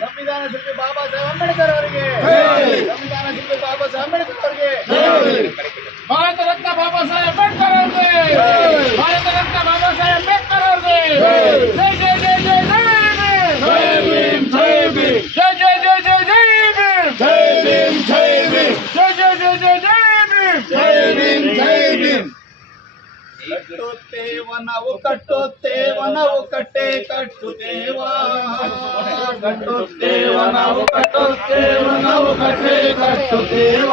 ಸಂವಿಧಾನ ಶಿಲ್ಪಿ ಬಾಬಾ ಸಾಹೇಬ್ ಅಂಬೇಡ್ಕರ್ ಅವರಿಗೆ ಸಂವಿಧಾನ ಶಿಲ್ಪಿ ಬಾಬಾ ಸಾಹೇಬ್ ಅಂಬೇಡ್ಕರ್ ಅವರಿಗೆ ಭಾರತ ರತ್ನ ಬಾಬಾ ಸಾಹೇಬ್ ಅಂಬೇಡ್ಕರ್ ಅವರಿಗೆ ಭಾರತ ರತ್ನ ಬಾಬಾ ಸಾಹೇಬ್ ಅಂಬೇಡ್ಕರ್ ಅವರಿಗೆ ಜೈ ಜೈ ಜೈ ಜೈ ಜೈ ಭೀಮ್ ಜೈ ಭೀಮ್ ಜೈ ಜೈ ಜೈ ಜೈ ಜೈ ಭೀಮ್ ಜೈ ಭೀಮ್ ಜೈ ಭೀಮ್ ಜೈ ಜೈ ಜೈ ಜೈ ಜೈ ಭೀಮ್ ಜೈ ಭೀಮ್ ಜೈ ಭೀಮ್ ಕಟ್ಟುತ್ತೇವ ನಾವು ಕಟ್ಟುತ್ತೇವ ನಾವು ಕಟ್ಟೆ ಕಟ್ಟುತ್ತೇವ ಕಟ್ಟುತ್ತೇವ ನಾವು ಕಟ್ಟುತ್ತೇವ ನಾವು ಕಟ್ಟೆ ಕಟ್ಟುತ್ತೇವ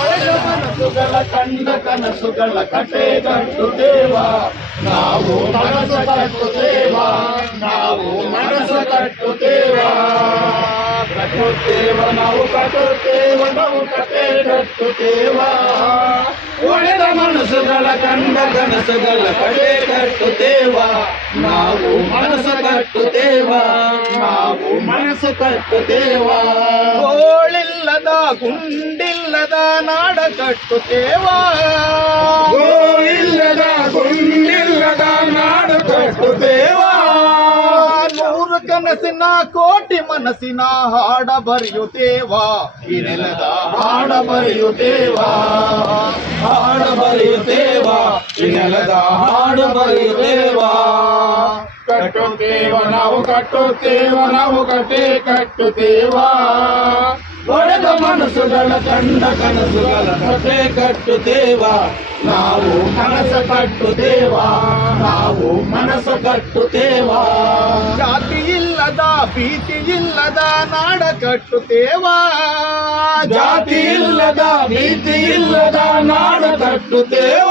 ಒಳ್ಳೆಯ ಮನಸ್ಸುಗಳ ಕಂಡ ಕನಸುಗಳ ಕಟ್ಟೆ ಕಟ್ಟುತ್ತೇವ ನಾವು ಮನಸ್ಸು ಕಟ್ಟುತ್ತೇವ ನಾವು ಮನಸ್ಸು ಕಟ್ಟುತ್ತೇವ ಕಟ್ಟುತ್ತೇವ ನಾವು ಕಟ್ಟುತ್ತೇವ ನಾವು ಕಟ್ಟೆ ಕಟ್ಟುತ್ತೇವ. ಒಡೆದ ಮನಸ್ಸುಗಳ ಕಂಡ ಕನಸುಗಳ ಕಡೆ ಕಟ್ಟುತ್ತೇವ ನಾವು ಮನಸ್ಸು ಕಟ್ಟುತ್ತೇವ ನಾವು ಮನಸ್ಸು ಕಟ್ಟುತ್ತೇವ ಗೋಳಿಲ್ಲದ ಗುಂಡಿಲ್ಲದ ನಾಡ ಕಟ್ಟುತ್ತೇವ. ಗೋಳಿಲ್ಲದ ಕನಸಿನ ಕೋಟಿ ಮನಸ್ಸಿನ ಹಾಡ ಬರೆಯುತ್ತೇವಾ? ಈ ನೆಲದ ಹಾಡ ಬರೆಯುತ್ತೇವಾ? ಹಾಡ ಬರೆಯುತ್ತೇವಾ? ಈ ನೆಲದ ಹಾಡ ಬರೆಯುತ್ತೇವಾ? ಕಟ್ಟುತ್ತೇವ ನಾವು ಕಟ್ಟುತ್ತೇವ ನಾವು ಕಟ್ಟೆ ಕಟ್ಟುತ್ತೇವಾ? ಒಡೆದ ಮನಸ್ಸುಗಳ ಕಂಡ ಕನಸುಗಳ ಕತೆ ಕಟ್ಟುತ್ತೇವ? ನಾವು ಮನಸ್ಸ ಕಟ್ಟುತ್ತೇವ? ನಾವು ಮನಸ್ಸ ಕಟ್ಟುತ್ತೇವಾ? ಜಾತಿ ಇಲ್ಲದ ಭೀತಿ ಇಲ್ಲದ ನಾಡ ಕಟ್ಟುತ್ತೇವ. ಜಾತಿ ಇಲ್ಲದ ಭೀತಿ ಇಲ್ಲದ ನಾಡ ಕಟ್ಟುತ್ತೇವ.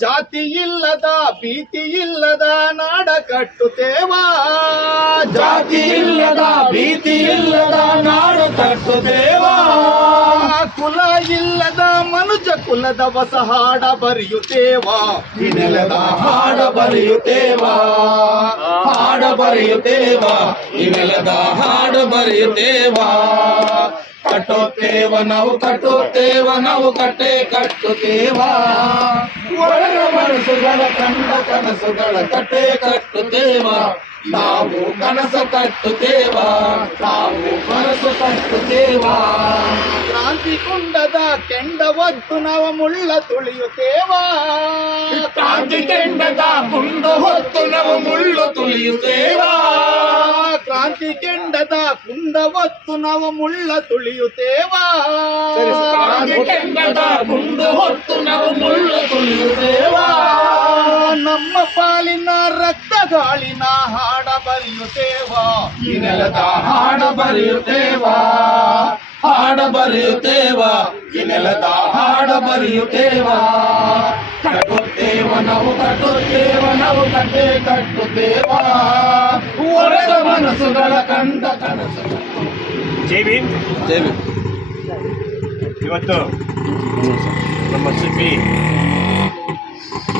ಜಾತಿ ಇಲ್ಲದ ಭೀತಿ ಇಲ್ಲದ ನಾಡ ಕಟ್ಟುತ್ತೇವಾ? ಜಾತಿ ಇಲ್ಲದ ಭೀತಿ ಇಲ್ಲದ ನಾಡು ಕಟ್ಟುತ್ತೇವಾ? ಕುಲ ಇಲ್ಲದ ಮನುಜ ಕುಲದ ಹೊಸ ಹಾಡ ಬರೆಯುತ್ತೇವಾ? ನೆಲದ ಹಾಡ ಬರೆಯುತ್ತೇವಾ? ಹಾಡ ಬರೆಯುತ್ತೇವಾ? ನೆಲದ ಹಾಡ ಬರೆಯುತ್ತೇವ? ಕಟ್ಟುತ್ತೇವ ನಾವು ಕಟ್ಟುತ್ತೇವ ನಾವು ಕಟ್ಟೆ ಕಟ್ಟುತ್ತೇವ. ಒಳಗ ಮನಸುಗಳ ಕಂಡ ಕನಸುಗಳ ಕಟ್ಟೆ ಕಟ್ಟುತ್ತೇವ. ನಾವು ಕನಸು ಕಟ್ಟುತ್ತೇವ ನಾವು ಮನಸ್ಸು ಕಟ್ಟುತ್ತೇವ. ಕ್ರಾಂತಿ ಕುಂಡದ ಕೆಂಡ ಒದ್ದು ನಾವು ಮುಳ್ಳ ತುಳಿಯುತ್ತೇವ. ಕ್ರಾಂತಿ ಕೆಂಡದ ಕುಂಡ ಹೊತ್ತು ನಾವು ಮುಳ್ಳು ತುಳಿಯುತ್ತೇವ. ಕ್ರಾಂತಿ ಕೆಂಡದ ಕುಂದವತ್ತು ಹೊತ್ತು ನಾವು ಮುಳ್ಳ ತುಳಿಯುತ್ತೇವಾ. ಹೊತ್ತು ನಾವು ಮುಳ್ಳು ತುಳಿಯುತ್ತೇವ. ನಮ್ಮ ಪಾಲಿನ ರಕ್ತ ಗಾಳಿನ ಹಾಡ ಬರೆಯುತ್ತೇವಾ. ಈ ನೆಲದ ಹಾಡ ಬರೆಯುತ್ತೇವಾ. ಹಾಡ ಬರೆಯುತ್ತೇವಾ. ಈ ನೆಲದ ಹಾಡ ಬರೆಯುತ್ತೇವಾ. ನಾವು ಕಟ್ಟುತ್ತೇವ ನಾವು ಕಟ್ಟೆ ಕಟ್ಟುತ್ತೇವ. ಒಡೆದ ಮನಸ್ಸುಗಳ ಕಂಡ ಕನಸು. ಜೈ ಭೀಮ್. ಇವತ್ತು ನಮ್ಮ ಶಿಲ್ಪಿ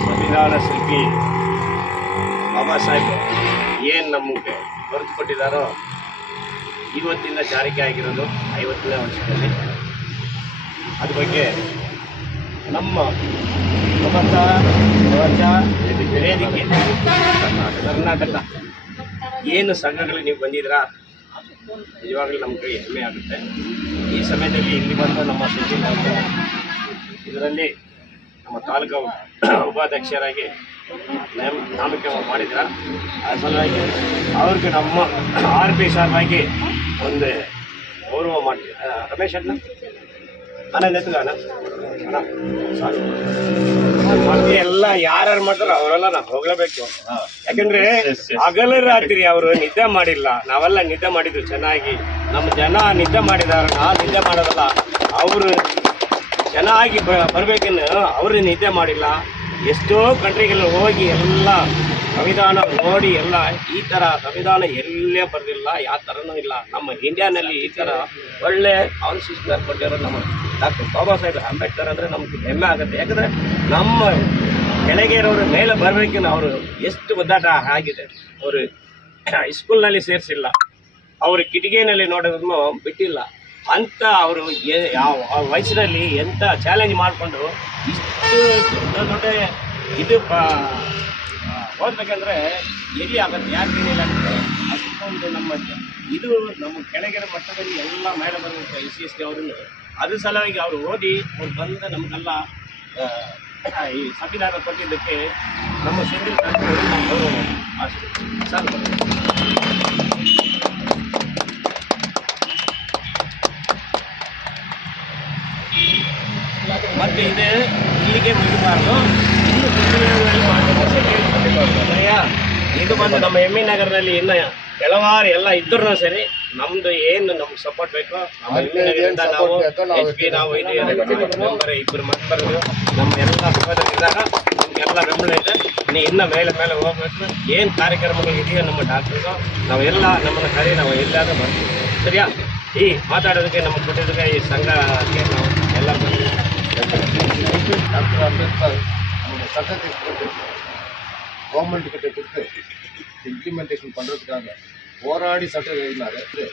ಸಂವಿಧಾನ ಶಿಲ್ಪಿ ಬಾಬಾ ಸಾಹೇಬ್ ಏನು ನಮಗೆ ಬರೆದುಕೊಟ್ಟಿದ್ದಾರೋ ಇವತ್ತಿಂದ ಜಾರಿಗೆ ಆಗಿರೋದು ಐವತ್ತನೇ ವರ್ಷದಲ್ಲಿ. ಅದ್ರ ಬಗ್ಗೆ ನಮ್ಮ ಪ್ರಬಂಧ ಪ್ರವಚ ವೇದಿಕೆ, ಕರ್ನಾಟಕ. ಏನು ಸಂಘಗಳಿಗೆ ನೀವು ಬಂದಿದ್ದೀರಾ? ನಿಜವಾಗ್ಲೂ ನಮ್ಮ ಕೈ ಹೆಮ್ಮೆ ಆಗುತ್ತೆ. ಈ ಸಮಯದಲ್ಲಿ ಇಲ್ಲಿ ಬಂದು ನಮ್ಮ ಸಚಿವ ಇದರಲ್ಲಿ ನಮ್ಮ ತಾಲೂಕು ಉಪಾಧ್ಯಕ್ಷರಾಗಿ ನೇಮ ನಾಮಕೆ ಮಾಡಿದ್ರ ಆ ಸಲುವಾಗಿ ಅವ್ರಿಗೆ ನಮ್ಮ ಆರ್ ಪಿ ಸಲುವಾಗಿ ಒಂದು ಗೌರವ ಮಾಡ್ತೀವಿ ರಮೇಶ್ ಅಣ್ಣ? ಅಣ್ಣ. ಅಣ್ಣ ಮತ್ತೆ ಎಲ್ಲ ಯಾರ್ಯಾರು ಮಾಡ್ತಾರೋ ಅವರೆಲ್ಲ ನಾವು ಹೋಗ್ಲೇಬೇಕು. ಯಾಕಂದ್ರೆ ಹಗಲ ರಾತ್ರಿ ಅವರು ನಿದ್ದೆ ಮಾಡಿಲ್ಲ. ನಾವೆಲ್ಲ ನಿದ್ದೆ ಮಾಡಿದ್ರು ಚೆನ್ನಾಗಿ. ನಮ್ಮ ಜನ ನಿದ್ದೆ ಮಾಡಿದಾರ ನಾ ನಿದ್ದೆ ಮಾಡೋದಲ್ಲ ಅವರು ಚೆನ್ನಾಗಿ ಬರ್ಬೇಕೆನ್ನು ಅವರು ನಿದ್ದೆ ಮಾಡಿಲ್ಲ. ಎಷ್ಟೋ ಕಂಟ್ರಿಗೆಲ್ಲ ಹೋಗಿ ಎಲ್ಲ ಸಂವಿಧಾನ ನೋಡಿ ಎಲ್ಲ, ಈ ಥರ ಸಂವಿಧಾನ ಎಲ್ಲೇ ಬರೆದಿಲ್ಲ, ಯಾವ ಥರನೂ ಇಲ್ಲ. ನಮ್ಮ ಇಂಡಿಯಾನಲ್ಲಿ ಈ ಥರ ಒಳ್ಳೆ ಕಾನ್ಸ್ಟಿಟ್ಯೂಷನ್ ಕೊಟ್ಟಿರೋ ನಮ್ಮ ಡಾಕ್ಟರ್ ಬಾಬಾ ಸಾಹೇಬ್ ಅಂಬೇಡ್ಕರ್ ಅಂದರೆ ನಮ್ಗೆ ಹೆಮ್ಮೆ ಆಗುತ್ತೆ. ಯಾಕಂದರೆ ನಮ್ಮ ಕೆಳಗೆ ಇರೋರು, ಮೇಲೆ ಬರಬೇಕಿನ ಅವರು ಎಷ್ಟು ಒದ್ದಾಟ ಆಗಿದೆ. ಅವರು ಸ್ಕೂಲ್ನಲ್ಲಿ ಸೇರಿಸಿಲ್ಲ. ಅವರು ಕಿಟಕಿನಲ್ಲಿ ನೋಡೋದನ್ನು ಬಿಟ್ಟಿಲ್ಲ. ಅಂತ ಅವರು ಯಾವ ವಯಸ್ಸಿನಲ್ಲಿ ಎಂಥ ಚಾಲೆಂಜ್ ಮಾಡಿಕೊಂಡು ಇಷ್ಟು ದೊಡ್ಡ ದೊಡ್ಡ ಇದು ಓದ್ಬೇಕಂದ್ರೆ ಎಲ್ಲಿ ಆಗುತ್ತೆ ಯಾಕೆ ಏನಿಲ್ಲ ಅಂತ ಅಷ್ಟೊಂದು ನಮ್ಮ ಇದು ನಮ್ಮ ಕೆಳಗಿನ ಮಟ್ಟದಲ್ಲಿ ಎಲ್ಲ ಬಂದಂಥ ಎಸ್ ಸಿ ಎಸ್ ಟಿ ಅವರನ್ನು ಅದ್ರ ಸಲುವಾಗಿ ಅವರು ಓದಿ ಅವ್ರು ಬಂದ ನಮಗೆಲ್ಲ ಈ ಸಂವಿಧಾನ ಕೊಟ್ಟಿದ್ದಕ್ಕೆ ನಮ್ಮ ಅವರು ಅಷ್ಟು ಸರ್ ಮತ್ತೆ ಇದೆ, ಇಲ್ಲಿಗೆ ಮುಗಿಬಾರ್ದು. ಇದು ಬಂದು ನಮ್ಮ ಎಮ್ಮಿ ನಗರದಲ್ಲಿ ಇನ್ನ ಕೆಲವಾರು ಎಲ್ಲ ಇದ್ರೂ ಸರಿ ನಮ್ದು ಏನು ನಮ್ಗೆ ಸಪೋರ್ಟ್ ಬೇಕು ನಮ್ಮ ಎಮ್ಮಿ ನಗರದಿಂದ ನಾವು ಎಚ್ ಪಿ ಇಬ್ಬರು ಮಕ್ಕಳು ನಮ್ಮ ಎಲ್ಲ ಸಹೋದರಿದಾಗ ನಮಗೆಲ್ಲ ಬೆಂಬಲ ಇದೆ. ನೀ ಇನ್ನ ಮೇಲೆ ಮೇಲೆ ಹೋಗ್ಬೇಕು. ಏನು ಕಾರ್ಯಕ್ರಮಗಳು ಇದೆಯೋ ನಮ್ಮ ಡಾಕ್ಟ್ರು ನಾವೆಲ್ಲ ನಮ್ಮನ್ನು ಕರಿ ನಾವು ಎಲ್ಲಾದ್ರೂ ಬರ್ತೀವಿ. ಸರಿಯಾ? ಈ ಮಾತಾಡೋದಕ್ಕೆ ನಮ್ಮ ಕೊಟ್ಟಿದ್ದಕ್ಕೆ ಈ ಸಂಘಕ್ಕೆ ನಾವು ಎಲ್ಲ ಡಾಕ್ಟರ್ ಅಂಬೇಡ್ಕರ್ ನಮಗೆ சட்டத்தை போட்டு கவர்மெண்ட் கிட்ட கொடுத்து இம்ப்ளிமெண்டேஷன் பண்ணுறதுக்காக போராடி சட்டம் எழுதினாரு இது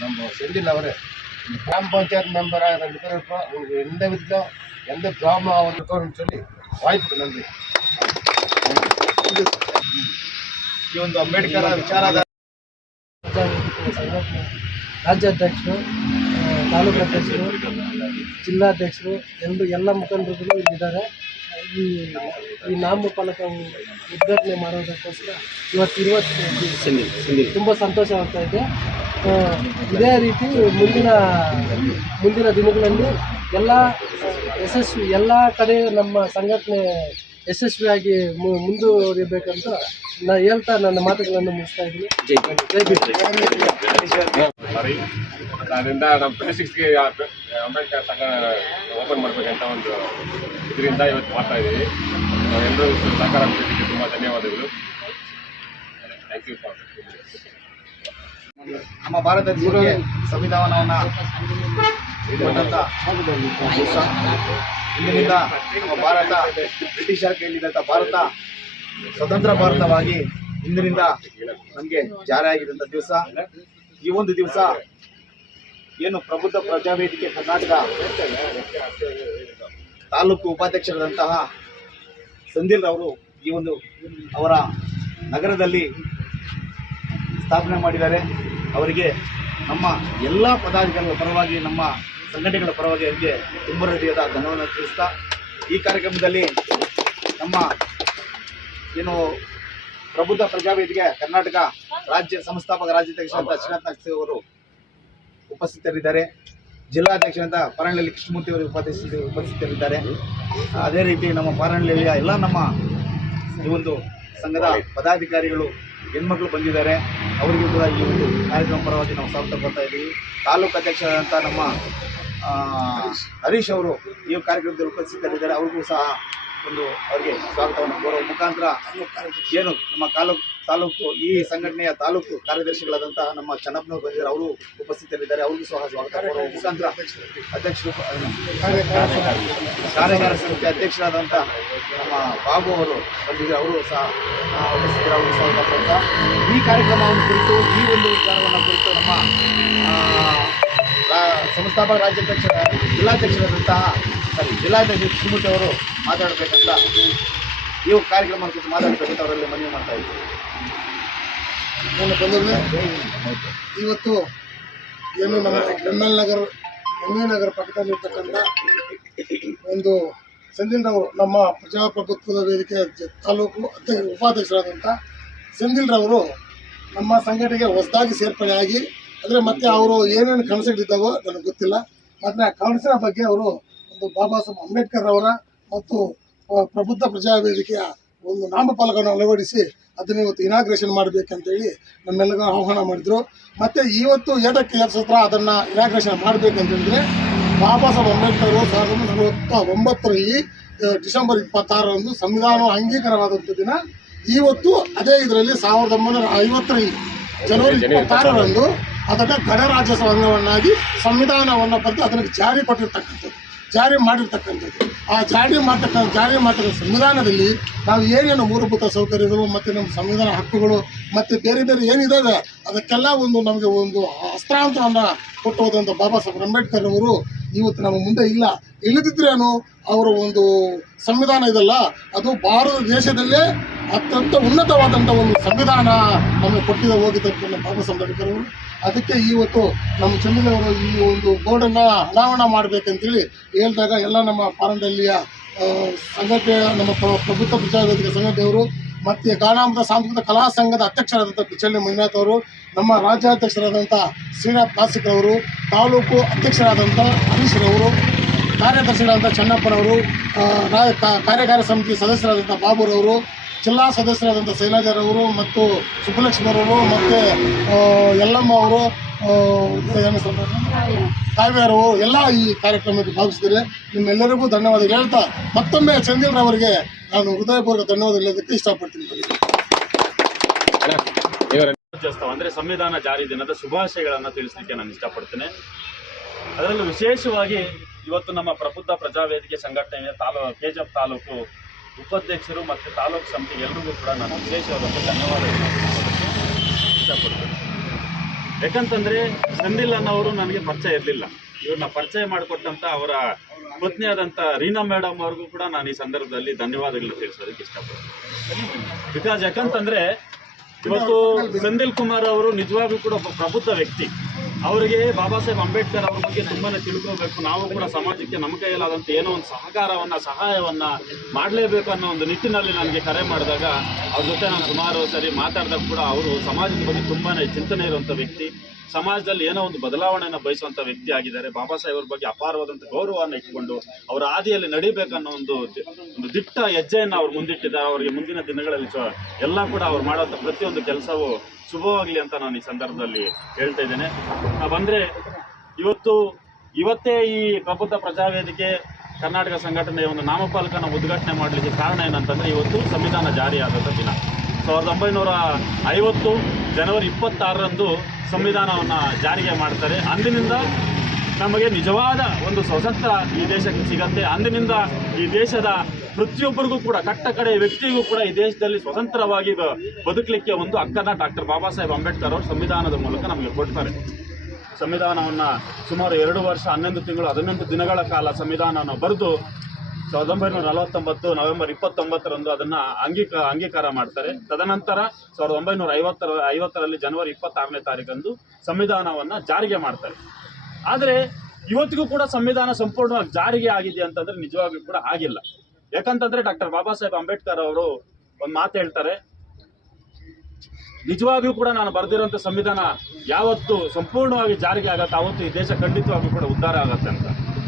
நம்ம செந்தில் அவர் கிராம பஞ்சாயத்து மெம்பராக ரெண்டு பேரும் இருப்போம் உங்களுக்கு எந்த விதத்திலும் எந்த ப்ராப்ளம் ஆகும் இருக்கணும்னு சொல்லி வாய்ப்புக்கு நன்றி ಈ ಒಂದು ಅಂಬೇಡ್ಕರ್ ವಿಚಾರದ ರಾಜ್ಯಾಧ್ಯಕ್ಷರು ಆ, ತಾಲೂಕು ಅಧ್ಯಕ್ಷರು ಜಿಲ್ಲಾಧ್ಯಕ್ಷರು ಎಲ್ಲರೂ ಎಲ್ಲ ಮುಖಂಡರುಗಳು ಇಲ್ಲಿದ್ದಾರೆ ಈ ಈ ನಾಮಫಲಕ ಉದ್ಘಾಟನೆ ಮಾಡೋದಕ್ಕೋಸ್ಕರ ಇವತ್ತಿರುವ ಇವತ್ತು ತುಂಬ ಸಂತೋಷವಾಗ್ತಾ ಇದೆ. ಆ, ಇದೇ ರೀತಿ ಮುಂದಿನ ಮುಂದಿನ ದಿನಗಳಲ್ಲಿ ಎಲ್ಲ ಯಶಸ್ವಿ ಎಲ್ಲ ಕಡೆ ನಮ್ಮ ಸಂಘಟನೆ ಯಶಸ್ವಿಯಾಗಿ ಮು- ಮುಂದುವರಿಬೇಕಂತ ನಾ ಹೇಳ್ತಾ ನನ್ನ ಮಾತುಗಳನ್ನು ಮುಗಿಸ್ತಾ ಇದ್ದೀನಿ. ಜೈ ಅದರಿಂದ ನಮ್ಮ ಟ್ವೆಂಟಿ ಸಿಕ್ಸ್ಗೆ ಅಂಬೇಡ್ಕರ್ ಸಂಘ ಓಪನ್ ಮಾಡಬೇಕಂತ ಒಂದು ಇದರಿಂದ ಇವತ್ತು ಮಾಡ್ತಾ ಇದ್ದೀವಿ. ನಾವೆಲ್ಲರೂ ಸಹಕಾರ ಕೊಟ್ಟಿದ್ದಕ್ಕೆ ತುಂಬ ಧನ್ಯವಾದಗಳು. ಥ್ಯಾಂಕ್ ಯು ಫಾರ್ ನಮ್ಮ ಭಾರತ ದೇಶಕ್ಕೆ ಸಂವಿಧಾನವನ್ನ ಇಂದಿನಿಂದ ನಮ್ಮ ಭಾರತ ಬ್ರಿಟಿಷರ ಕೈಲಿದ್ದಂಥ ಭಾರತ ಸ್ವತಂತ್ರ ಭಾರತವಾಗಿ ಇಂದಿನಿಂದ ನಮಗೆ ಜಾರಿಯಾಗಿದ್ದಂಥ ದಿವಸ. ಈ ಒಂದು ದಿವಸ ಏನು ಪ್ರಬುದ್ಧ ಪ್ರಜಾವೇದಿಕೆ ಕರ್ನಾಟಕ ತಾಲೂಕು ಉಪಾಧ್ಯಕ್ಷರಾದಂತಹ ಸಂದಿಲ್ ಅವರು ಈ ಒಂದು ಅವರ ನಗರದಲ್ಲಿ ಸ್ಥಾಪನೆ ಮಾಡಿದ್ದಾರೆ. ಅವರಿಗೆ ನಮ್ಮ ಎಲ್ಲ ಪದಾಧಿಕಾರಿಗಳ ಪರವಾಗಿ, ನಮ್ಮ ಸಂಘಟನೆಗಳ ಪರವಾಗಿ ಅವರಿಗೆ ತುಂಬ ಹೃದಯದ ಧನವನ್ನು ತಿಳಿಸ್ತಾ, ಈ ಕಾರ್ಯಕ್ರಮದಲ್ಲಿ ನಮ್ಮ ಏನು ಪ್ರಬುದ್ಧ ಪ್ರಜಾವೇದಿಕೆ ಕರ್ನಾಟಕ ರಾಜ್ಯ ಸಂಸ್ಥಾಪಕ ರಾಜ್ಯಾಧ್ಯಕ್ಷ ಶ್ರೀನಾಥ್ ನಾಗ್ ಅವರು ಉಪಸ್ಥಿತರಿದ್ದಾರೆ. ಜಿಲ್ಲಾಧ್ಯಕ್ಷರಾದ ಪರಹಳ್ಳಿ ಕೃಷ್ಣಮೂರ್ತಿ ಅವರು ಉಪಸ್ಥಿತ ಉಪಸ್ಥಿತರಿದ್ದಾರೆ ಅದೇ ರೀತಿ ನಮ್ಮ ಪರಹಳ್ಳಿಯ ಎಲ್ಲ ನಮ್ಮ ಈ ಒಂದು ಸಂಘದ ಪದಾಧಿಕಾರಿಗಳು, ಹೆಣ್ಮಕ್ಳು ಬಂದಿದ್ದಾರೆ. ಅವರಿಗೂ ಕೂಡ ಈ ಒಂದು ಕಾರ್ಯಕ್ರಮ ಪರವಾಗಿ ನಾವು ಸ್ವಾಗತ ಕೊಡ್ತಾ ಇದ್ದೀವಿ. ತಾಲೂಕು ಅಧ್ಯಕ್ಷರಾದಂಥ ನಮ್ಮ ಹರೀಶ್ ಅವರು ಈ ಕಾರ್ಯಕ್ರಮದಲ್ಲಿ ಉಪಸ್ಥಿತರಿದ್ದಾರೆ. ಅವ್ರಿಗೂ ಸಹ ಒಂದು ಅವರಿಗೆ ಸ್ವಾಗತವನ್ನು ಕೋರೋ ಮುಖಾಂತರ ಏನು ನಮ್ಮ ತಾಲೂಕು ತಾಲೂಕು, ಈ ಸಂಘಟನೆಯ ತಾಲೂಕು ಕಾರ್ಯದರ್ಶಿಗಳಾದಂತಹ ನಮ್ಮ ಚನ್ನಪ್ಪನ ಬಂದಿದ್ದಾರೆ. ಅವರು ಉಪಸ್ಥಿತರಿದ್ದಾರೆ. ಅವ್ರಿಗೂ ಸಹ ಸ್ವಾಗತ. ಮುಖಾಂತರ ಅಧ್ಯಕ್ಷರು ಕಾರ್ಯಕಾರ ಸಮಿತಿ ಅಧ್ಯಕ್ಷರಾದಂಥ ನಮ್ಮ ಬಾಬು ಅವರು ಬಂದಿದ್ದಾರೆ. ಅವರು ಸಹ ಉಪಸ್ಥಿತರು ಅವರು ಸ್ವಾಗತ ಈ ಕಾರ್ಯಕ್ರಮವನ್ನು ಕುರಿತು, ಈ ಒಂದು ವಿಚಾರವನ್ನು ಕುರಿತು ನಮ್ಮ ಸಂಸ್ಥಾಪಕ ರಾಜ್ಯಾಧ್ಯಕ್ಷ, ಜಿಲ್ಲಾಧ್ಯಕ್ಷರಾದಂತಹ ಸಾರಿ ಜಿಲ್ಲಾಧ್ಯಕ್ಷ ಕೃಷ್ಣಮೂರ್ತಿ ಅವರು ಮಾತಾಡಬೇಕಂತ ಈ ಕಾರ್ಯಕ್ರಮ ಕುರಿತು ಮಾತಾಡಬೇಕಂತ ಅವರಲ್ಲಿ ಮನವಿ ಮಾಡ್ತಾ ಇದ್ದೀವಿ ನನ್ನ ಬಂಧುಗಳೇ ಇವತ್ತು ಏನು ನಮ್ಮ ಎಲ್ ನಗರ ಎಂ ಎ ನಗರ ಪಕ್ಕದಲ್ಲಿರ್ತಕ್ಕಂಥ ಒಂದು ಸೆಂದಿಲ್ರವರು ನಮ್ಮ ಪ್ರಜಾಪ್ರಭುತ್ವದ ವೇದಿಕೆ ತಾಲೂಕು ಅಧ್ಯಕ್ಷ, ಉಪಾಧ್ಯಕ್ಷರಾದಂಥ ಸಂದಿಲ್ರವರು ನಮ್ಮ ಸಂಘಟನೆಗೆ ಹೊಸದಾಗಿ ಸೇರ್ಪಡೆಯಾಗಿ ಅಂದರೆ ಮತ್ತೆ ಅವರು ಏನೇನು ಕನಸುಗಳಿದ್ದಾವೋ ನನಗೆ ಗೊತ್ತಿಲ್ಲ. ಆದರೆ ಆ ಕನಸಿನ ಬಗ್ಗೆ ಅವರು ಒಂದು ಬಾಬಾ ಸಾಹೇಬ್ ಅಂಬೇಡ್ಕರ್ ಅವರ ಮತ್ತು ಪ್ರಬುದ್ಧ ಪ್ರಜಾ ವೇದಿಕೆಯ ಒಂದು ನಾಮಫಲಕವನ್ನು ಅಳವಡಿಸಿ ಅದನ್ನು ಇವತ್ತು ಇನಾಗ್ರೇಷನ್ ಮಾಡಬೇಕಂತೇಳಿ ನಮ್ಮೆಲ್ಲರಿಗೂ ಆಹ್ವಾನ ಮಾಡಿದರು. ಮತ್ತು ಇವತ್ತು ಏಟಕ್ಕೆ ಎಬ್ಸತ್ರ ಅದನ್ನು ಇನಾಗ್ರೇಷನ್ ಮಾಡಬೇಕಂತ ಹೇಳಿದ್ರೆ ಬಾಬಾ ಸಾಹೇಬ್ ಅಂಬೇಡ್ಕರ್ ಅವರು ಸಾವಿರದ ಒಂಬೈನೂರ ನಲವತ್ತ ಒಂಬತ್ತರಲ್ಲಿ ಡಿಸೆಂಬರ್ ಇಪ್ಪತ್ತಾರರಂದು ಸಂವಿಧಾನ ಅಂಗೀಕಾರವಾದಂಥ ದಿನ ಇವತ್ತು ಅದೇ ಇದರಲ್ಲಿ ಸಾವಿರದ ಒಂಬೈನೂರ ಐವತ್ತರಲ್ಲಿ ಜನವರಿ ಇಪ್ಪತ್ತಾರರಂದು. ಅದನ್ನು ಗಣರಾಜ್ಯ ಸಂಘವನ್ನಾಗಿ ಸಂವಿಧಾನವನ್ನು ಬರೆದು ಅದನ್ನು ಜಾರಿ ಕೊಟ್ಟಿರ್ತಕ್ಕಂಥದ್ದು. ಜಾರಿ ಮಾಡಿರ್ತಕ್ಕಂಥದ್ದು. ಆ ಜಾರಿ ಮಾಡ್ತಕ್ಕಂಥ ಜಾರಿ ಮಾಡ್ತಕ್ಕಂಥ ಸಂವಿಧಾನದಲ್ಲಿ ನಾವು ಏನೇನು ಮೂಲಭೂತ ಸೌಕರ್ಯಗಳು ಮತ್ತು ನಮ್ಮ ಸಂವಿಧಾನ ಹಕ್ಕುಗಳು ಮತ್ತು ಬೇರೆ ಬೇರೆ ಏನಿದ್ದಾವೆ ಅದಕ್ಕೆಲ್ಲ ಒಂದು ನಮಗೆ ಒಂದು ಹಸ್ತಾಂತರವನ್ನು ಕೊಟ್ಟು ಹೋದಂಥ ಬಾಬಾ ಸಾಹೇಬ್ ಅಂಬೇಡ್ಕರ್ ಅವರು ಇವತ್ತು ನಮ್ಮ ಮುಂದೆ ಇಲ್ಲ. ಇಲ್ಲದಿದ್ರೇನು ಅವರ ಒಂದು ಸಂವಿಧಾನ ಇದಲ್ಲ, ಅದು ಭಾರತ ದೇಶದಲ್ಲೇ ಅತ್ಯಂತ ಉನ್ನತವಾದಂಥ ಒಂದು ಸಂವಿಧಾನ ನಮಗೆ ಕೊಟ್ಟಿದೆ ಹೋಗಿದ್ದಂಥ ಬಾಬಾ ಸಾಹೇಬ್ ಅಂಬೇಡ್ಕರ್ ಅವರು. ಅದಕ್ಕೆ ಇವತ್ತು ನಮ್ಮ ಚಂದ್ರನವರು ಈ ಒಂದು ಬೋರ್ಡನ್ನು ಅನಾವರಣ ಮಾಡಬೇಕಂತೇಳಿ ಹೇಳಿದಾಗ ಎಲ್ಲ ನಮ್ಮ ಪಾರಂಡಲ್ಲಿಯ ಸಂಘಟನೆ, ನಮ್ಮ ಪ್ರ- ಪ್ರಭುತ್ವ ಪ್ರಜಾವೇದಿಕೆ ಸಂಘಟನೆಯವರು ಮತ್ತು ಗಾನಾಮೃತ ಸಾಂಸ್ಕೃತಿಕ ಕಲಾ ಸಂಘದ ಅಧ್ಯಕ್ಷರಾದಂಥ ಪಿಚಳ್ಳಿ ಮಂಜುನಾಥ್ ಅವರು, ನಮ್ಮ ರಾಜ್ಯಾಧ್ಯಕ್ಷರಾದಂಥ ಶ್ರೀನಾಥ್ ನಾಸಿಕ್ ಅವರು, ತಾಲೂಕು ಅಧ್ಯಕ್ಷರಾದಂಥ ಹರೀಶ್ರವರು ಕಾರ್ಯದರ್ಶಿಗಳಾದಂಥ ಚನ್ನಪ್ಪನವರು ಕಾರ್ಯಕಾರಿ ಸಮಿತಿ ಸದಸ್ಯರಾದಂಥ ಬಾಬುರವರು ಜಿಲ್ಲಾ ಸದಸ್ಯರಾದಂಥ ಶೈಲಾಜರವರು ಮತ್ತು ಸುಬ್ಬಲಕ್ಷ್ಮಿಯವರು ಮತ್ತು ಯಲ್ಲಮ್ಮ ಅವರು ಕಾವ್ಯರು ಎಲ್ಲ ಈ ಕಾರ್ಯಕ್ರಮಕ್ಕೆ ಭಾಗವಹಿಸಿದ್ದಾರೆ. ನಿಮ್ಮೆಲ್ಲರಿಗೂ ಧನ್ಯವಾದ ಹೇಳ್ತಾ ಮತ್ತೊಮ್ಮೆ ಚಂದ್ರ ಅವರಿಗೆ ನಾನು ಹೃದಯಪೂರ್ವಕ ಧನ್ಯವಾದ ಹೇಳೋದಕ್ಕೆ ಇಷ್ಟಪಡ್ತೀನಿ. ರಾಜ್ಯೋತ್ಸವ ಅಂದ್ರೆ ಸಂವಿಧಾನ ಜಾರಿ ದಿನದ ಶುಭಾಶಯಗಳನ್ನು ತಿಳಿಸಲಿಕ್ಕೆ ನಾನು ಇಷ್ಟಪಡ್ತೇನೆ. ಅದರಲ್ಲೂ ವಿಶೇಷವಾಗಿ ಇವತ್ತು ನಮ್ಮ ಪ್ರಬುದ್ಧ ಪ್ರಜಾವೇದಿಕೆ ಸಂಘಟನೆಯ ತಾಲೂ ಕೆಜಿಎಫ್ ತಾಲೂಕು ಉಪಾಧ್ಯಕ್ಷರು ಮತ್ತು ತಾಲೂಕು ಸಮಿತಿ ಎಲ್ರಿಗೂ ಕೂಡ ನಾನು ವಿಶೇಷವಾದಂಥ ಧನ್ಯವಾದಗಳನ್ನು ಇಷ್ಟಪಡ್ತೀನಿ. ಯಾಕಂತಂದ್ರೆ ಸಂದಿಲ್ ಅನ್ನೋರು ನನಗೆ ಪರಿಚಯ ಇರಲಿಲ್ಲ. ಇವ್ರನ್ನ ಪರಿಚಯ ಮಾಡಿಕೊಟ್ಟಂಥ ಅವರ ಪತ್ನಿಯಾದಂಥ ರೀನಾ ಮೇಡಮ್ ಅವ್ರಿಗೂ ಕೂಡ ನಾನು ಈ ಸಂದರ್ಭದಲ್ಲಿ ಧನ್ಯವಾದಗಳನ್ನ ತಿಳಿಸೋದಕ್ಕೆ ಇಷ್ಟಪಡ್ತೀನಿ. ಬಿಕಾಸ್ ಯಾಕಂತಂದರೆ ಇವತ್ತು ಸಂದಿಲ್ ಕುಮಾರ್ ಅವರು ನಿಜವಾಗ್ಲೂ ಕೂಡ ಒಬ್ಬ ಪ್ರಬುದ್ಧ ವ್ಯಕ್ತಿ. ಅವರಿಗೆ ಬಾಬಾ ಸಾಹೇಬ್ ಅಂಬೇಡ್ಕರ್ ಅವ್ರ ಬಗ್ಗೆ ತುಂಬಾನೇ ತಿಳ್ಕೋಬೇಕು. ನಾವು ಕೂಡ ಸಮಾಜಕ್ಕೆ ನಮ್ಮ ಕೈಯಲ್ಲಾದಂಥ ಏನೋ ಒಂದು ಸಹಕಾರವನ್ನ, ಸಹಾಯವನ್ನ ಮಾಡಲೇಬೇಕು ಅನ್ನೋ ಒಂದು ನಿಟ್ಟಿನಲ್ಲಿ ನನಗೆ ಕರೆ ಮಾಡಿದಾಗ, ಅವ್ರ ಜೊತೆ ನಾನು ಸುಮಾರು ಸರಿ ಮಾತಾಡಿದಾಗ ಕೂಡ ಅವರು ಸಮಾಜದ ಬಗ್ಗೆ ತುಂಬಾ ಚಿಂತನೆ ಇರುವಂಥ ವ್ಯಕ್ತಿ. ಸಮಾಜದಲ್ಲಿ ಏನೋ ಒಂದು ಬದಲಾವಣೆಯನ್ನು ಬಯಸುವಂತ ವ್ಯಕ್ತಿ ಆಗಿದ್ದಾರೆ. ಬಾಬಾ ಸಾಹೇಬ್ ಬಗ್ಗೆ ಅಪಾರವಾದಂತ ಗೌರವವನ್ನು ಇಟ್ಕೊಂಡು ಅವರ ಹಾದಿಯಲ್ಲಿ ನಡಿಬೇಕನ್ನೋ ಒಂದು ಒಂದು ದಿಟ್ಟ ಹೆಜ್ಜೆಯನ್ನು ಅವ್ರು ಮುಂದಿಟ್ಟಿದ್ದಾರೆ. ಅವರಿಗೆ ಮುಂದಿನ ದಿನಗಳಲ್ಲಿ ಎಲ್ಲ ಕೂಡ ಅವ್ರು ಮಾಡುವಂಥ ಪ್ರತಿಯೊಂದು ಕೆಲಸವೂ ಶುಭವಾಗಲಿ ಅಂತ ನಾನು ಈ ಸಂದರ್ಭದಲ್ಲಿ ಹೇಳ್ತಾ ಇದ್ದೇನೆ. ಬಂದ್ರೆ ಇವತ್ತು, ಇವತ್ತೇ ಈ ಪ್ರಬುದ್ಧ ಪ್ರಜಾವೇದಿಕೆ ಕರ್ನಾಟಕ ಸಂಘಟನೆಯ ಒಂದು ನಾಮಫಲಕನ ಉದ್ಘಾಟನೆ ಮಾಡಲಿಕ್ಕೆ ಕಾರಣ ಏನಂತಂದ್ರೆ ಇವತ್ತು ಸಂವಿಧಾನ ಜಾರಿಯಾದಂಥ ದಿನ. ಸಾವಿರದ ಒಂಬೈನೂರ ಐವತ್ತು ಜನವರಿ ಇಪ್ಪತ್ತಾರರಂದು ಸಂವಿಧಾನವನ್ನು ಜಾರಿಗೆ ಮಾಡ್ತಾರೆ. ಅಂದಿನಿಂದ ನಮಗೆ ನಿಜವಾದ ಒಂದು ಸ್ವತಂತ್ರ ಈ ದೇಶಕ್ಕೆ ಸಿಗತ್ತೆ. ಅಂದಿನಿಂದ ಈ ದೇಶದ ಪ್ರತಿಯೊಬ್ಬರಿಗೂ ಕೂಡ, ಕಟ್ಟ ಕಡೆ ವ್ಯಕ್ತಿಗೂ ಕೂಡ ಈ ದೇಶದಲ್ಲಿ ಸ್ವತಂತ್ರವಾಗಿ ಬದುಕಲಿಕ್ಕೆ ಒಂದು ಹಕ್ಕನ್ನು ಡಾಕ್ಟರ್ ಬಾಬಾ ಸಾಹೇಬ್ ಅಂಬೇಡ್ಕರ್ ಅವರು ಸಂವಿಧಾನದ ಮೂಲಕ ನಮಗೆ ಕೊಡ್ತಾರೆ. ಸಂವಿಧಾನವನ್ನು ಸುಮಾರು ಎರಡು ವರ್ಷ ಹನ್ನೊಂದು ತಿಂಗಳು, ಹದಿನೆಂಟು ದಿನಗಳ ಕಾಲ ಸಂವಿಧಾನವನ್ನು ಬರೆದು ಸಾವಿರದ ಒಂಬೈನೂರ ನಲವತ್ತೊಂಬತ್ತು ನವೆಂಬರ್ ಇಪ್ಪತ್ತೊಂಬತ್ತರಂದು ಅದನ್ನ ಅಂಗೀಕ, ಅಂಗೀಕಾರ ಮಾಡ್ತಾರೆ. ತದನಂತರ ಸಾವಿರದ ಒಂಬೈನೂರ ಐವತ್ತರ, ಐವತ್ತರಲ್ಲಿ ಜನವರಿ ಇಪ್ಪತ್ತಾರನೇ ತಾರೀಕಂದು ಸಂವಿಧಾನವನ್ನ ಜಾರಿಗೆ ಮಾಡ್ತಾರೆ. ಆದರೆ ಇವತ್ತಿಗೂ ಕೂಡ ಸಂವಿಧಾನ ಸಂಪೂರ್ಣವಾಗಿ ಜಾರಿಗೆ ಆಗಿದೆ ಅಂತಂದ್ರೆ ನಿಜವಾಗ್ಲೂ ಕೂಡ ಆಗಿಲ್ಲ. ಯಾಕಂತಂದ್ರೆ ಡಾಕ್ಟರ್ ಬಾಬಾ ಸಾಹೇಬ್ ಅಂಬೇಡ್ಕರ್ ಅವರು ಒಂದು ಮಾತು ಹೇಳ್ತಾರೆ ನಿಜವಾಗಿಯೂ ಕೂಡ ನಾನು ಬರೆದಿರುವಂತ ಸಂವಿಧಾನ ಯಾವತ್ತು ಸಂಪೂರ್ಣವಾಗಿ ಜಾರಿಗೆ ಆಗತ್ತೆ ಆವತ್ತು ಈ ದೇಶ ಖಂಡಿತವಾಗ್ಲೂ ಕೂಡ ಉದ್ಧಾರ ಆಗತ್ತೆ ಅಂತ.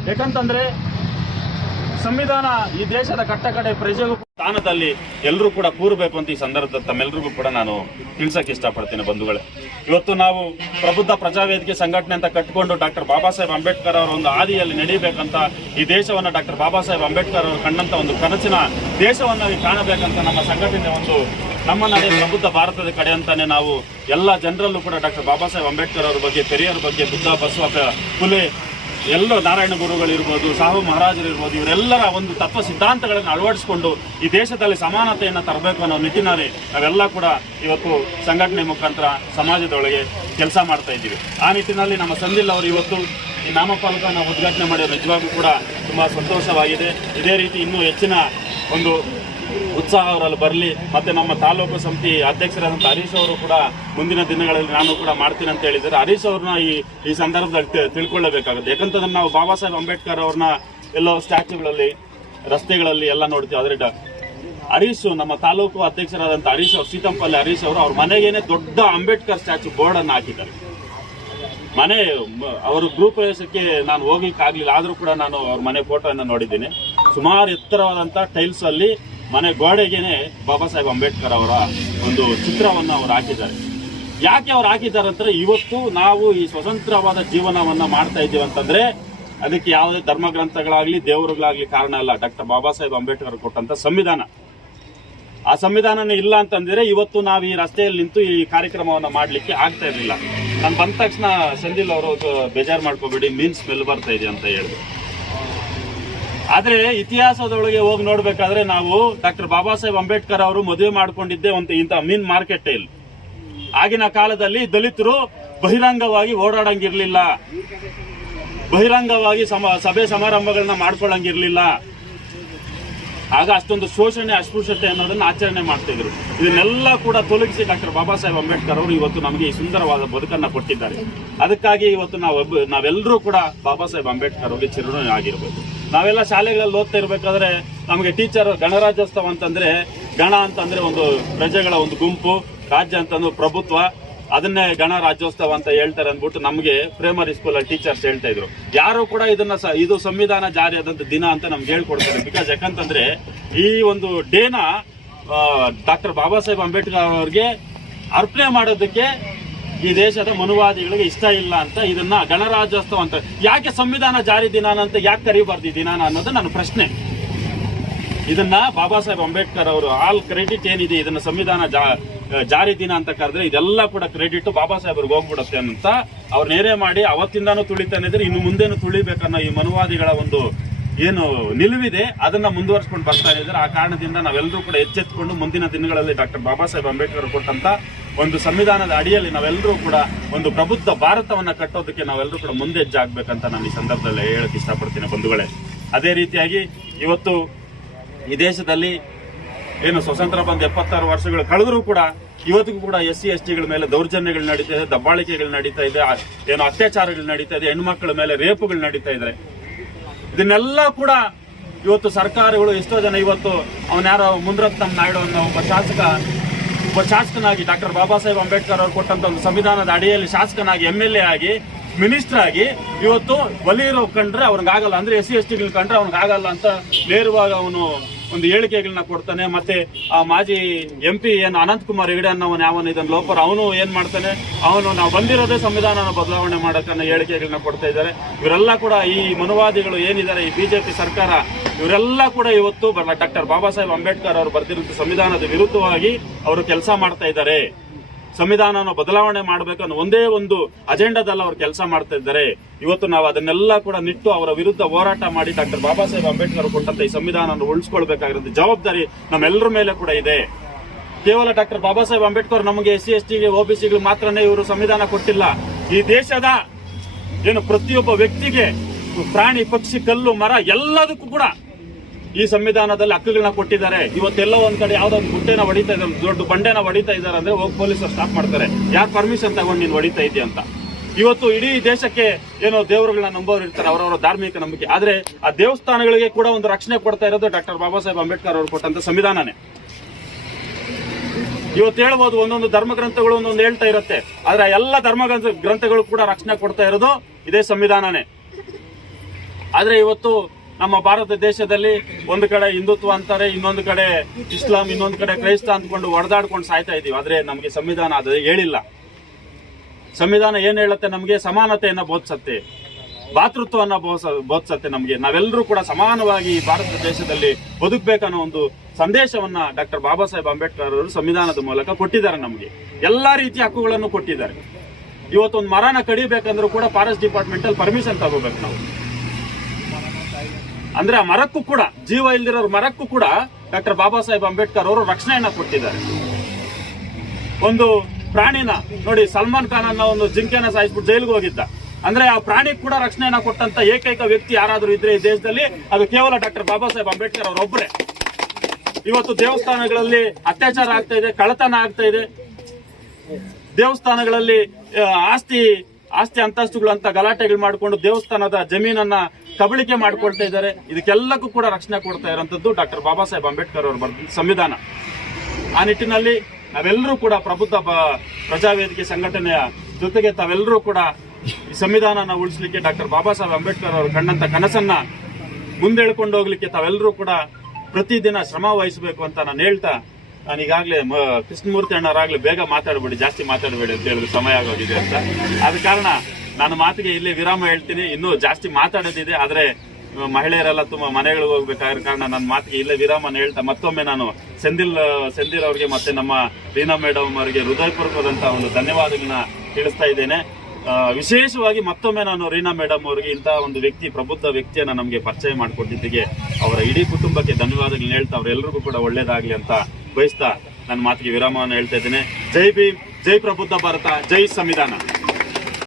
ಯಾಕಂತಂದ್ರೆ ಸಂವಿಧಾನ ಈ ದೇಶದ ಕಟ್ಟಕಡೆ ಪ್ರಜೆಗೂ ಸ್ಥಾನದಲ್ಲಿ ಎಲ್ಲರೂ ಕೂಡ ಕೂರಬೇಕು ಅಂತ ಈ ಸಂದರ್ಭದಲ್ಲಿ ತಮ್ಮೆಲ್ಲರಿಗೂ ಕೂಡ ನಾನು ತಿಳಿಸಕ್ಕೆ ಇಷ್ಟಪಡ್ತೇನೆ ಬಂಧುಗಳೇ. ಇವತ್ತು ನಾವು ಪ್ರಬುದ್ಧ ಪ್ರಜಾವೇದಿಕೆ ಸಂಘಟನೆ ಅಂತ ಕಟ್ಟಿಕೊಂಡು ಡಾಕ್ಟರ್ ಬಾಬಾ ಸಾಹೇಬ್ ಅಂಬೇಡ್ಕರ್ ಅವರ ಒಂದು ಹಾದಿಯಲ್ಲಿ ನಡೀಬೇಕಂತ ಈ ದೇಶವನ್ನ ಡಾಕ್ಟರ್ ಬಾಬಾ ಸಾಹೇಬ್ ಅಂಬೇಡ್ಕರ್ ಅವರು ಕಂಡಂತ ಒಂದು ಕನಸಿನ ದೇಶವನ್ನ ಕಾಣಬೇಕಂತ ನಮ್ಮ ಸಂಘಟನೆ ಒಂದು ನಮ್ಮ ನಡೆ ಪ್ರಬುದ್ಧ ಭಾರತದ ಕಡೆ ಅಂತಾನೆ ನಾವು ಎಲ್ಲ ಜನರಲ್ಲೂ ಕೂಡ ಡಾಕ್ಟರ್ ಬಾಬಾ ಸಾಹೇಬ್ ಅಂಬೇಡ್ಕರ್ ಅವರ ಬಗ್ಗೆ ಪೆರಿಯರ್ ಬಗ್ಗೆ ಬುದ್ಧ ಬಸವ ಫುಲೆ ಎಲ್ಲ ನಾರಾಯಣ ಗುರುಗಳಿರ್ಬೋದು, ಸಾಹು ಮಹಾರಾಜರಿರ್ಬೋದು, ಇವರೆಲ್ಲರ ಒಂದು ತತ್ವ ಸಿದ್ಧಾಂತಗಳನ್ನು ಅಳವಡಿಸಿಕೊಂಡು ಈ ದೇಶದಲ್ಲಿ ಸಮಾನತೆಯನ್ನು ತರಬೇಕು ಅನ್ನೋ ನಿಟ್ಟಿನಲ್ಲಿ ನಾವೆಲ್ಲ ಕೂಡ ಇವತ್ತು ಸಂಘಟನೆ ಮುಖಾಂತರ ಸಮಾಜದೊಳಗೆ ಕೆಲಸ ಮಾಡ್ತಾ ಇದ್ದೀವಿ. ಆ ನಿಟ್ಟಿನಲ್ಲಿ ನಮ್ಮ ಸಂದಿಲ್ ಅವರು ಇವತ್ತು ಈ ನಾಮಫಲಕನ ಉದ್ಘಾಟನೆ ಮಾಡಿರೋ ನಿಜವಾಗೂ ಕೂಡ ತುಂಬ ಸಂತೋಷವಾಗಿದೆ. ಇದೇ ರೀತಿ ಇನ್ನೂ ಹೆಚ್ಚಿನ ಒಂದು ಉತ್ಸಾಹ ಅವರಲ್ಲಿ ಬರಲಿ. ಮತ್ತೆ ನಮ್ಮ ತಾಲೂಕು ಸಮಿತಿ ಅಧ್ಯಕ್ಷರಾದಂಥ ಹರೀಶ್ ಅವರು ಕೂಡ ಮುಂದಿನ ದಿನಗಳಲ್ಲಿ ನಾನು ಕೂಡ ಮಾಡ್ತೀನಿ ಅಂತ ಹೇಳಿದ್ದಾರೆ. ಹರೀಶ್ ಅವ್ರನ್ನ ಈ ಈ ಸಂದರ್ಭದಲ್ಲಿ ತಿಳ್ಕೊಳ್ಳಬೇಕಾಗುತ್ತೆ. ಯಾಕಂತಂದ್ರೆ ನಾವು ಬಾಬಾ ಸಾಹೇಬ್ ಅಂಬೇಡ್ಕರ್ ಅವ್ರನ್ನ ಎಲ್ಲೋ ಸ್ಟ್ಯಾಚ್ಯೂಗಳಲ್ಲಿ, ರಸ್ತೆಗಳಲ್ಲಿ ಎಲ್ಲ ನೋಡ್ತೀವಿ. ಆದರೆ ಹರೀಶ್, ನಮ್ಮ ತಾಲೂಕು ಅಧ್ಯಕ್ಷರಾದಂಥ ಹರೀಶ್ ಅವರು, ಸೀತಂಪಲ್ಲಿ ಹರೀಶ್ ಅವರು, ಅವ್ರ ಮನೆಗೇನೆ ದೊಡ್ಡ ಅಂಬೇಡ್ಕರ್ ಸ್ಟ್ಯಾಚ್ಯೂ ಬೋರ್ಡನ್ನು ಹಾಕಿದ್ದಾರೆ. ಮನೆ ಅವರು ಗೃಹ ಪ್ರವೇಶಕ್ಕೆ ನಾನು ಹೋಗ್ಲಿಕ್ಕೆ ಆಗಲಿಲ್ಲ ಆದರೂ ಕೂಡ ನಾನು ಅವ್ರ ಮನೆ ಫೋಟೋವನ್ನು ನೋಡಿದ್ದೀನಿ. ಸುಮಾರು ಎತ್ತರವಾದಂಥ ಟೈಲ್ಸ್ ಅಲ್ಲಿ ಮನೆ ಗೋಡೆಗೇನೆ ಬಾಬಾ ಸಾಹೇಬ್ ಅಂಬೇಡ್ಕರ್ ಅವರ ಒಂದು ಚಿತ್ರವನ್ನು ಅವ್ರು ಹಾಕಿದ್ದಾರೆ. ಯಾಕೆ ಅವ್ರು ಹಾಕಿದ್ದಾರೆ ಅಂದ್ರೆ ಇವತ್ತು ನಾವು ಈ ಸ್ವತಂತ್ರವಾದ ಜೀವನವನ್ನ ಮಾಡ್ತಾ ಇದ್ದೀವಿ ಅಂತಂದ್ರೆ ಅದಕ್ಕೆ ಯಾವುದೇ ಧರ್ಮ ಗ್ರಂಥಗಳಾಗ್ಲಿ ದೇವರುಗಳಾಗ್ಲಿ ಕಾರಣ ಅಲ್ಲ. ಡಾಕ್ಟರ್ ಬಾಬಾ ಸಾಹೇಬ್ ಅಂಬೇಡ್ಕರ್ ಕೊಟ್ಟಂತ ಸಂವಿಧಾನ. ಆ ಸಂವಿಧಾನನೇ ಇಲ್ಲ ಅಂತಂದ್ರೆ ಇವತ್ತು ನಾವು ಈ ರಸ್ತೆಯಲ್ಲಿ ನಿಂತು ಈ ಕಾರ್ಯಕ್ರಮವನ್ನು ಮಾಡಲಿಕ್ಕೆ ಆಗ್ತಾ ಇರಲಿಲ್ಲ. ನಾನು ಬಂದ ತಕ್ಷಣ ಸಂದಿಲ್ ಅವರು ಬೇಜಾರು ಮಾಡ್ಕೋಬೇಡಿ, ಮೀನ್ ಸ್ಮೆಲ್ ಬರ್ತಾ ಇದೆ ಅಂತ ಹೇಳಿದ್ರು. ಆದ್ರೆ ಇತಿಹಾಸದೊಳಗೆ ಹೋಗಿ ನೋಡ್ಬೇಕಾದ್ರೆ ನಾವು ಡಾಕ್ಟರ್ ಬಾಬಾ ಸಾಹೇಬ್ ಅಂಬೇಡ್ಕರ್ ಅವರು ಮದುವೆ ಮಾಡ್ಕೊಂಡಿದ್ದೆ ಒಂದು ಇಂಥ ಮೀನ್ ಮಾರ್ಕೆಟ್ ಇಲ್ಲಿ. ಆಗಿನ ಕಾಲದಲ್ಲಿ ದಲಿತರು ಬಹಿರಂಗವಾಗಿ ಓಡಾಡಂಗಿರ್ಲಿಲ್ಲ. ಬಹಿರಂಗವಾಗಿ ಸಮ, ಸಭೆ ಸಮಾರಂಭಗಳನ್ನ ಮಾಡ್ಕೊಳ್ಳಂಗಿರ್ಲಿಲ್ಲ. ಆಗ ಅಷ್ಟೊಂದು ಶೋಷಣೆ, ಅಸ್ಪೃಶ್ಯತೆ ಅನ್ನೋದನ್ನ ಆಚರಣೆ ಮಾಡ್ತಿದ್ರು. ಇದನ್ನೆಲ್ಲ ಕೂಡ ತೊಲಗಿಸಿ ಡಾಕ್ಟರ್ ಬಾಬಾ ಸಾಹೇಬ್ ಅಂಬೇಡ್ಕರ್ ಅವರು ಇವತ್ತು ನಮಗೆ ಈ ಸುಂದರವಾದ ಬದುಕನ್ನ ಕೊಟ್ಟಿದ್ದಾರೆ. ಅದಕ್ಕಾಗಿ ಇವತ್ತು ನಾವು ನಾವೆಲ್ಲರೂ ಕೂಡ ಬಾಬಾ ಸಾಹೇಬ್ ಅಂಬೇಡ್ಕರ್ ಅವರಿಗೆ ಚಿರಋಣಿ ಆಗಿರ್ಬೇಕು ನಾವೆಲ್ಲ ಶಾಲೆಗಳಲ್ಲಿ ಓದ್ತಾ ಇರಬೇಕಾದ್ರೆ ನಮಗೆ ಟೀಚರ್ ಗಣರಾಜ್ಯೋತ್ಸವ ಅಂತಂದ್ರೆ ಗಣ ಅಂತಂದರೆ ಒಂದು ಪ್ರಜೆಗಳ ಒಂದು ಗುಂಪು, ರಾಜ್ಯ ಅಂತಂದು ಪ್ರಭುತ್ವ. ಅದನ್ನೇ ಗಣರಾಜ್ಯೋತ್ಸವ ಅಂತ ಹೇಳ್ತಾರೆ ಅಂದ್ಬಿಟ್ಟು ನಮಗೆ ಪ್ರೈಮರಿ ಸ್ಕೂಲಲ್ಲಿ ಟೀಚರ್ಸ್ ಹೇಳ್ತಾ ಇದ್ರು. ಯಾರು ಕೂಡ ಇದನ್ನ ಇದು ಸಂವಿಧಾನ ಜಾರಿ ದಿನ ಅಂತ ನಮ್ಗೆ ಹೇಳ್ಕೊಡ್ತಾರೆ. ಬಿಕಾಸ್ ಯಾಕಂತಂದ್ರೆ ಈ ಒಂದು ಡೇನ ಡಾಕ್ಟರ್ ಬಾಬಾ ಸಾಹೇಬ್ ಅಂಬೇಡ್ಕರ್ ಅವ್ರಿಗೆ ಅರ್ಪಣೆ ಮಾಡೋದಕ್ಕೆ ಈ ದೇಶದ ಮನುವಾದಿಗಳಿಗೆ ಇಷ್ಟ ಇಲ್ಲ ಅಂತ ಇದನ್ನ ಗಣರಾಜ್ಯೋತ್ಸವ ಅಂತ ಯಾಕೆ ಸಂವಿಧಾನ ಜಾರಿ ದಿನಾನ ಅಂತ ಯಾಕೆ ಕರಿಬಾರ್ದು ಈ ದಿನಾನ ಅನ್ನೋದು ನನ್ನ ಪ್ರಶ್ನೆ. ಇದನ್ನ ಬಾಬಾ ಸಾಹೇಬ್ ಅಂಬೇಡ್ಕರ್ ಅವರು ಆಲ್ ಕ್ರೆಡಿಟ್ ಏನಿದೆ ಇದನ್ನ ಸಂವಿಧಾನ ಜಾರಿ ದಿನ ಅಂತ ಕರೆದ್ರೆ ಇದೆಲ್ಲ ಕೂಡ ಕ್ರೆಡಿಟ್ ಬಾಬಾ ಸಾಹೇಬ್ರಿಗೆ ಹೋಗ್ಬಿಡುತ್ತೆ ಅಂತ ಅವ್ರು ನೇರೆ ಮಾಡಿ ಅವತ್ತಿಂದಾನು ತುಳಿತಾನೆ ಇದ್ರೆ ಇನ್ನು ಮುಂದೇನು ತುಳಿಬೇಕನ್ನೋ ಈ ಮನುವಾದಿಗಳ ಒಂದು ಏನು ನಿಲುವಿದೆ ಅದನ್ನ ಮುಂದುವರ್ಸ್ಕೊಂಡು ಬರ್ತಾ ಇದ್ದಾರೆ. ಆ ಕಾರಣದಿಂದ ನಾವೆಲ್ಲರೂ ಕೂಡ ಎಚ್ಚೆತ್ಕೊಂಡು ಮುಂದಿನ ದಿನಗಳಲ್ಲಿ ಡಾಕ್ಟರ್ ಬಾಬಾ ಸಾಹೇಬ್ ಅಂಬೇಡ್ಕರ್ ಕೊಟ್ಟಂತ ಒಂದು ಸಂವಿಧಾನದ ಅಡಿಯಲ್ಲಿ ನಾವೆಲ್ಲರೂ ಕೂಡ ಒಂದು ಪ್ರಬುದ್ಧ ಭಾರತವನ್ನು ಕಟ್ಟೋದಕ್ಕೆ ನಾವೆಲ್ಲರೂ ಕೂಡ ಮುಂದೆ ಹೆಜ್ಜೆ ಆಗ್ಬೇಕಂತ ನಾನು ಈ ಸಂದರ್ಭದಲ್ಲಿ ಹೇಳಕ್ ಇಷ್ಟಪಡ್ತೀನಿ ಬಂಧುಗಳೇ. ಅದೇ ರೀತಿಯಾಗಿ ಇವತ್ತು ಈ ದೇಶದಲ್ಲಿ ಏನು ಸ್ವತಂತ್ರ ಬಂದ ಎಪ್ಪತ್ತಾರು ವರ್ಷಗಳು ಕಳೆದರೂ ಕೂಡ ಇವತ್ತಿಗೂ ಕೂಡ ಎಸ್ ಸಿ ಎಸ್ ಟಿಗಳ ಮೇಲೆ ದೌರ್ಜನ್ಯಗಳು ನಡೀತಾ ಇದೆ, ದಬ್ಬಾಳಿಕೆಗಳು ನಡೀತಾ ಇದೆ ಏನು ಅತ್ಯಾಚಾರಗಳು ನಡೀತಾ ಇದೆ ಹೆಣ್ಮಕ್ಳ ಮೇಲೆ ರೇಪುಗಳು ನಡೀತಾ ಇದೆ ಇದನ್ನೆಲ್ಲ ಕೂಡ ಇವತ್ತು ಸರ್ಕಾರಗಳು ಎಷ್ಟೋ ಜನ ಇವತ್ತು ಅವನ್ಯಾರೋ ಮುನ್ರತ್ನಂ ನಾಯ್ಡು ಅನ್ನೋ ಒಬ್ಬ ಶಾಸಕ ಒಬ್ಬ ಶಾಸಕನಾಗಿ ಡಾಕ್ಟರ್ ಬಾಬಾ ಸಾಹೇಬ್ ಅಂಬೇಡ್ಕರ್ ಅವರು ಕೊಟ್ಟಂತ ಒಂದು ಸಂವಿಧಾನದ ಅಡಿಯಲ್ಲಿ ಶಾಸಕನಾಗಿ ಎಂ ಎಲ್ ಎ ಆಗಿ ಮಿನಿಸ್ಟರ್ ಆಗಿ, ಇವತ್ತು ವಲೀಯರು ಕಂಡ್ರೆ ಅವ್ನಿಗಾಗಲ್ಲ. ಅಂದ್ರೆ ಎಸ್ ಸಿ ಎಸ್ ಟಿಗಳು ಕಂಡ್ರೆ ಅವ್ನಿಗಾಗಲ್ಲ ಅಂತ ನೇರವಾಗಿ ಅವನು ಒಂದು ಹೇಳಿಕೆಗಳನ್ನ ಕೊಡ್ತಾನೆ. ಮತ್ತೆ ಆ ಮಾಜಿ ಎಂ ಪಿ ಏನು ಅನಂತ್ ಕುಮಾರ್ ಹೆಗಡೆ ಅನ್ನೋವನ್ ಯಾವನ ಇದನ್ನ ಲೋಪರ್, ಅವನು ಏನ್ ಮಾಡ್ತಾನೆ? ಅವನು ನಾವು ಬಂದಿರೋದೇ ಸಂವಿಧಾನನ ಬದಲಾವಣೆ ಮಾಡಕ್ಕನ್ನ ಹೇಳಿಕೆಗಳನ್ನ ಕೊಡ್ತಾ ಇದ್ದಾರೆ. ಇವರೆಲ್ಲ ಕೂಡ ಈ ಮನುವಾದಿಗಳು ಏನಿದ್ದಾರೆ, ಈ ಬಿಜೆಪಿ ಸರ್ಕಾರ, ಇವರೆಲ್ಲ ಕೂಡ ಇವತ್ತು ಡಾಕ್ಟರ್ ಬಾಬಾ ಸಾಹೇಬ್ ಅಂಬೇಡ್ಕರ್ ಅವರು ಬರ್ತಿರುವಂತ ಸಂವಿಧಾನದ ವಿರುದ್ಧವಾಗಿ ಅವರು ಕೆಲಸ ಮಾಡ್ತಾ ಇದ್ದಾರೆ. ಸಂವಿಧಾನವನ್ನು ಬದಲಾವಣೆ ಮಾಡಬೇಕು ಅನ್ನೋ ಒಂದೇ ಒಂದು ಅಜೆಂಡಾದಲ್ಲಿ ಅವರು ಕೆಲಸ ಮಾಡ್ತಾ ಇದ್ದಾರೆ. ಇವತ್ತು ನಾವು ಅದನ್ನೆಲ್ಲ ಕೂಡ ನಿಟ್ಟು ಅವರ ವಿರುದ್ಧ ಹೋರಾಟ ಮಾಡಿ ಡಾಕ್ಟರ್ ಬಾಬಾ ಸಾಹೇಬ್ ಅಂಬೇಡ್ಕರ್ ಕೊಟ್ಟಂತ ಈ ಸಂವಿಧಾನವನ್ನು ಉಳಿಸ್ಕೊಳ್ಬೇಕಾಗಿರೋ ಜವಾಬ್ದಾರಿ ನಮ್ಮೆಲ್ಲರ ಮೇಲೆ ಕೂಡ ಇದೆ. ಕೇವಲ ಡಾಕ್ಟರ್ ಬಾಬಾ ಸಾಹೇಬ್ ಅಂಬೇಡ್ಕರ್ ನಮಗೆ ಎಸ್ ಸಿ, ಎಸ್ ಟಿಗೆ ಒಬಿಸಿಗಳು ಮಾತ್ರನೇ ಇವರು ಸಂವಿಧಾನ ಕೊಟ್ಟಿಲ್ಲ. ಈ ದೇಶದ ಏನು ಪ್ರತಿಯೊಬ್ಬ ವ್ಯಕ್ತಿಗೆ ಪ್ರಾಣಿ, ಪಕ್ಷಿ, ಕಲ್ಲು, ಮರ ಎಲ್ಲದಕ್ಕೂ ಕೂಡ ಈ ಸಂವಿಧಾನದಲ್ಲಿ ಹಕ್ಕುಗಳನ್ನ ಕೊಟ್ಟಿದ್ದಾರೆ. ಇವತ್ತೆಲ್ಲ ಒಂದ್ ಕಡೆ ಯಾವ್ದೋ ಒಂದು ಗುಡ್ಡೆನ ಹೊಡಿತಾ ಇದ್ದಾರೆ ದೊಡ್ಡ ಬಂಡೆನ ಹೊಡಿತಾ ಇದ್ದಾರೆ ಅಂದ್ರೆ ಹೋಗಿ ಪೊಲೀಸರು ಸ್ಟಾಪ್ ಮಾಡ್ತಾರೆ. ಯಾಕೆ ಪರ್ಮಿಷನ್ ತಗೊಂಡು ನೀನು ಹೊಡಿತಾ ಇದೆಯಾ ಅಂತ? ಇವತ್ತು ಇಡೀ ದೇಶಕ್ಕೆ ಏನೋ ದೇವರುಗಳನ್ನ ನಂಬೋರು ಇರ್ತಾರೆ, ಅವರವರ ಧಾರ್ಮಿಕ ನಂಬಿಕೆ. ಆದ್ರೆ ಆ ದೇವಸ್ಥಾನಗಳಿಗೆ ಕೂಡ ಒಂದು ರಕ್ಷಣೆ ಕೊಡ್ತಾ ಇರೋದು ಡಾಕ್ಟರ್ ಬಾಬಾ ಸಾಹೇಬ್ ಅಂಬೇಡ್ಕರ್ ಅವರು ಕೊಟ್ಟಂತ ಸಂವಿಧಾನನೇ. ಇವತ್ತು ಹೇಳ್ಬೋದು, ಒಂದೊಂದು ಧರ್ಮ ಗ್ರಂಥಗಳು ಒಂದೊಂದು ಹೇಳ್ತಾ ಇರುತ್ತೆ. ಆದ್ರೆ ಎಲ್ಲ ಧರ್ಮ ಗ್ರಂಥ- ಗ್ರಂಥಗಳು ಕೂಡ ರಕ್ಷಣೆ ಕೊಡ್ತಾ ಇರೋದು ಇದೇ ಸಂವಿಧಾನನೇ. ಆದ್ರೆ ಇವತ್ತು ನಮ್ಮ ಭಾರತ ದೇಶದಲ್ಲಿ ಒಂದು ಕಡೆ ಹಿಂದುತ್ವ ಅಂತಾರೆ, ಇನ್ನೊಂದು ಕಡೆ ಇಸ್ಲಾಂ, ಇನ್ನೊಂದು ಕಡೆ ಕ್ರೈಸ್ತ ಅಂದ್ಕೊಂಡು ಹೊಡೆದಾಡ್ಕೊಂಡು ಸಾಯ್ತಾ ಇದೀವಿ. ಆದ್ರೆ ನಮಗೆ ಸಂವಿಧಾನ ಅದು ಹೇಳಿಲ್ಲ. ಸಂವಿಧಾನ ಏನ್ ಹೇಳುತ್ತೆ? ನಮಗೆ ಸಮಾನತೆಯನ್ನ ಬೋಧಿಸತ್ತೆ. ಭಾತೃತ್ವವನ್ನ ಬೋಧಿಸ- ಬೋಧಿಸತ್ತೆ ನಮಗೆ. ನಾವೆಲ್ಲರೂ ಕೂಡ ಸಮಾನವಾಗಿ ಭಾರತ ದೇಶದಲ್ಲಿ ಬದುಕಬೇಕನ್ನೋ ಒಂದು ಸಂದೇಶವನ್ನ ಡಾಕ್ಟರ್ ಬಾಬಾ ಸಾಹೇಬ್ ಅಂಬೇಡ್ಕರ್ ಅವರು ಸಂವಿಧಾನದ ಮೂಲಕ ಕೊಟ್ಟಿದ್ದಾರೆ ನಮಗೆ. ಎಲ್ಲಾ ರೀತಿಯ ಹಕ್ಕುಗಳನ್ನು ಕೊಟ್ಟಿದ್ದಾರೆ. ಇವತ್ತೊಂದು ಮರನ ಕಡಿಬೇಕಂದ್ರೂ ಕೂಡ ಫಾರೆಸ್ಟ್ ಡಿಪಾರ್ಟ್ಮೆಂಟ್ ಅಲ್ಲಿ ಪರ್ಮಿಷನ್ ತಗೋಬೇಕು ನಾವು. ಅಂದ್ರೆ ಆ ಮರಕ್ಕೂ ಕೂಡ, ಜೀವ ಇಲ್ದಿರೋ ಮರಕ್ಕೂ ಕೂಡ ಡಾಕ್ಟರ್ ಬಾಬಾ ಸಾಹೇಬ್ ಅಂಬೇಡ್ಕರ್ ಅವರು ರಕ್ಷಣೆಯನ್ನ ಕೊಟ್ಟಿದ್ದಾರೆ. ಒಂದು ಪ್ರಾಣಿನ, ನೋಡಿ ಸಲ್ಮಾನ್ ಖಾನ್ ಅನ್ನೋ ಒಂದು ಜಿಂಕೆನ ಸಾಯಿಸ್ಬಿಟ್ಟು ಜೈಲಿಗೆ ಹೋಗಿದ್ದ. ಅಂದ್ರೆ ಆ ಪ್ರಾಣಿ ಕೂಡ ರಕ್ಷಣೆಯನ್ನ ಕೊಟ್ಟಂತ ಏಕೈಕ ವ್ಯಕ್ತಿ ಯಾರಾದ್ರೂ ಇದ್ರೆ ಈ ದೇಶದಲ್ಲಿ, ಅದು ಕೇವಲ ಡಾಕ್ಟರ್ ಬಾಬಾ ಸಾಹೇಬ್ ಅಂಬೇಡ್ಕರ್ ಅವರೊಬ್ಬರೇ ಇವತ್ತು ದೇವಸ್ಥಾನಗಳಲ್ಲಿ ಅತ್ಯಾಚಾರ ಆಗ್ತಾ ಇದೆ, ಕಳ್ಳತನ ಆಗ್ತಾ ಇದೆ. ದೇವಸ್ಥಾನಗಳಲ್ಲಿ ಆಸ್ತಿ ಆಸ್ತಿ ಅಂತಸ್ತುಗಳು ಅಂತ ಗಲಾಟೆಗಳು ಮಾಡಿಕೊಂಡು ದೇವಸ್ಥಾನದ ಜಮೀನನ್ನ ಕಬಳಿಕೆ ಮಾಡ್ಕೊಳ್ತಾ ಇದ್ದಾರೆ. ಇದಕ್ಕೆಲ್ಲಕ್ಕೂ ಕೂಡ ರಕ್ಷಣೆ ಕೊಡ್ತಾ ಇರುವಂತದ್ದು ಡಾಕ್ಟರ್ ಬಾಬಾ ಸಾಹೇಬ್ ಅಂಬೇಡ್ಕರ್ ಅವರು ಬರೆದ ಸಂವಿಧಾನ. ಆ ನಿಟ್ಟಿನಲ್ಲಿ ನಾವೆಲ್ಲರೂ ಕೂಡ ಪ್ರಬುದ್ಧ ಪ್ರಜಾವೇದಿಕೆ ಸಂಘಟನೆಯ ಜೊತೆಗೆ ತಾವೆಲ್ಲರೂ ಕೂಡ ಈ ಸಂವಿಧಾನನ ಉಳಿಸಲಿಕ್ಕೆ ಡಾಕ್ಟರ್ ಬಾಬಾ ಸಾಹೇಬ್ ಅಂಬೇಡ್ಕರ್ ಅವರು ಕಂಡಂತ ಕನಸನ್ನ ಮುಂದೆಳ್ಕೊಂಡು ಹೋಗ್ಲಿಕ್ಕೆ ತಾವೆಲ್ಲರೂ ಕೂಡ ಪ್ರತಿದಿನ ಶ್ರಮ ವಹಿಸಬೇಕು ಅಂತ ನಾನು ಹೇಳ್ತಾ ನಾನು ಈಗಾಗಲೇ ಕೃಷ್ಣಮೂರ್ತಿ ಅಣ್ಣವರಾಗಲೇ ಬೇಗ ಮಾತಾಡಬೇಡಿ, ಜಾಸ್ತಿ ಮಾತಾಡಬೇಡಿ ಅಂತ ಹೇಳಿದ್ರೆ, ಸಮಯ ಆಗೋಗಿದೆ ಅಂತ. ಆದ ಕಾರಣ ನಾನು ಮಾತಿಗೆ ಇಲ್ಲಿ ವಿರಾಮ ಹೇಳ್ತೀನಿ. ಇನ್ನೂ ಜಾಸ್ತಿ ಮಾತಾಡೋದಿದೆ, ಆದರೆ ಮಹಿಳೆಯರೆಲ್ಲ ತುಂಬ ಮನೆಗಳಿಗೆ ಹೋಗ್ಬೇಕಾಗಿರೋ ಕಾರಣ ನನ್ನ ಮಾತಿಗೆ ಇಲ್ಲೇ ವಿರಾಮನ ಹೇಳ್ತಾ, ಮತ್ತೊಮ್ಮೆ ನಾನು ಸೆಂದಿಲ್ ಸೆಂದಿಲ್ ಅವರಿಗೆ ಮತ್ತೆ ನಮ್ಮ ರೀನಾ ಮೇಡಮ್ ಅವರಿಗೆ ಹೃದಯಪೂರ್ವಕವಾದಂತಹ ಒಂದು ಧನ್ಯವಾದಗಳನ್ನ ತಿಳಿಸ್ತಾ ಇದ್ದೇನೆ. ವಿಶೇಷವಾಗಿ ಮತ್ತೊಮ್ಮೆ ನಾನು ರೀನಾ ಮೇಡಮ್ ಅವರಿಗೆ ಇಂತಹ ಒಂದು ವ್ಯಕ್ತಿ, ಪ್ರಬುದ್ಧ ವ್ಯಕ್ತಿಯನ್ನು ನಮಗೆ ಪರಿಚಯ ಮಾಡಿಕೊಟ್ಟಿದ್ದಕ್ಕೆ ಅವರ ಇಡೀ ಕುಟುಂಬಕ್ಕೆ ಧನ್ಯವಾದಗಳನ್ನ ಹೇಳ್ತಾ ಅವರೆಲ್ಲರಿಗೂ ಕೂಡ ಒಳ್ಳೇದಾಗಲಿ ಅಂತ ಬಯಸ್ತಾ ನನ್ನ ಮಾತಿಗೆ ವಿರಾಮವನ್ನು ಹೇಳ್ತಾ ಇದ್ದೇನೆ. ಜೈ ಭೀಮ್ ಜೈ ಪ್ರಬುದ್ಧ ಭಾರತ ಜೈ ಸಂವಿಧಾನ.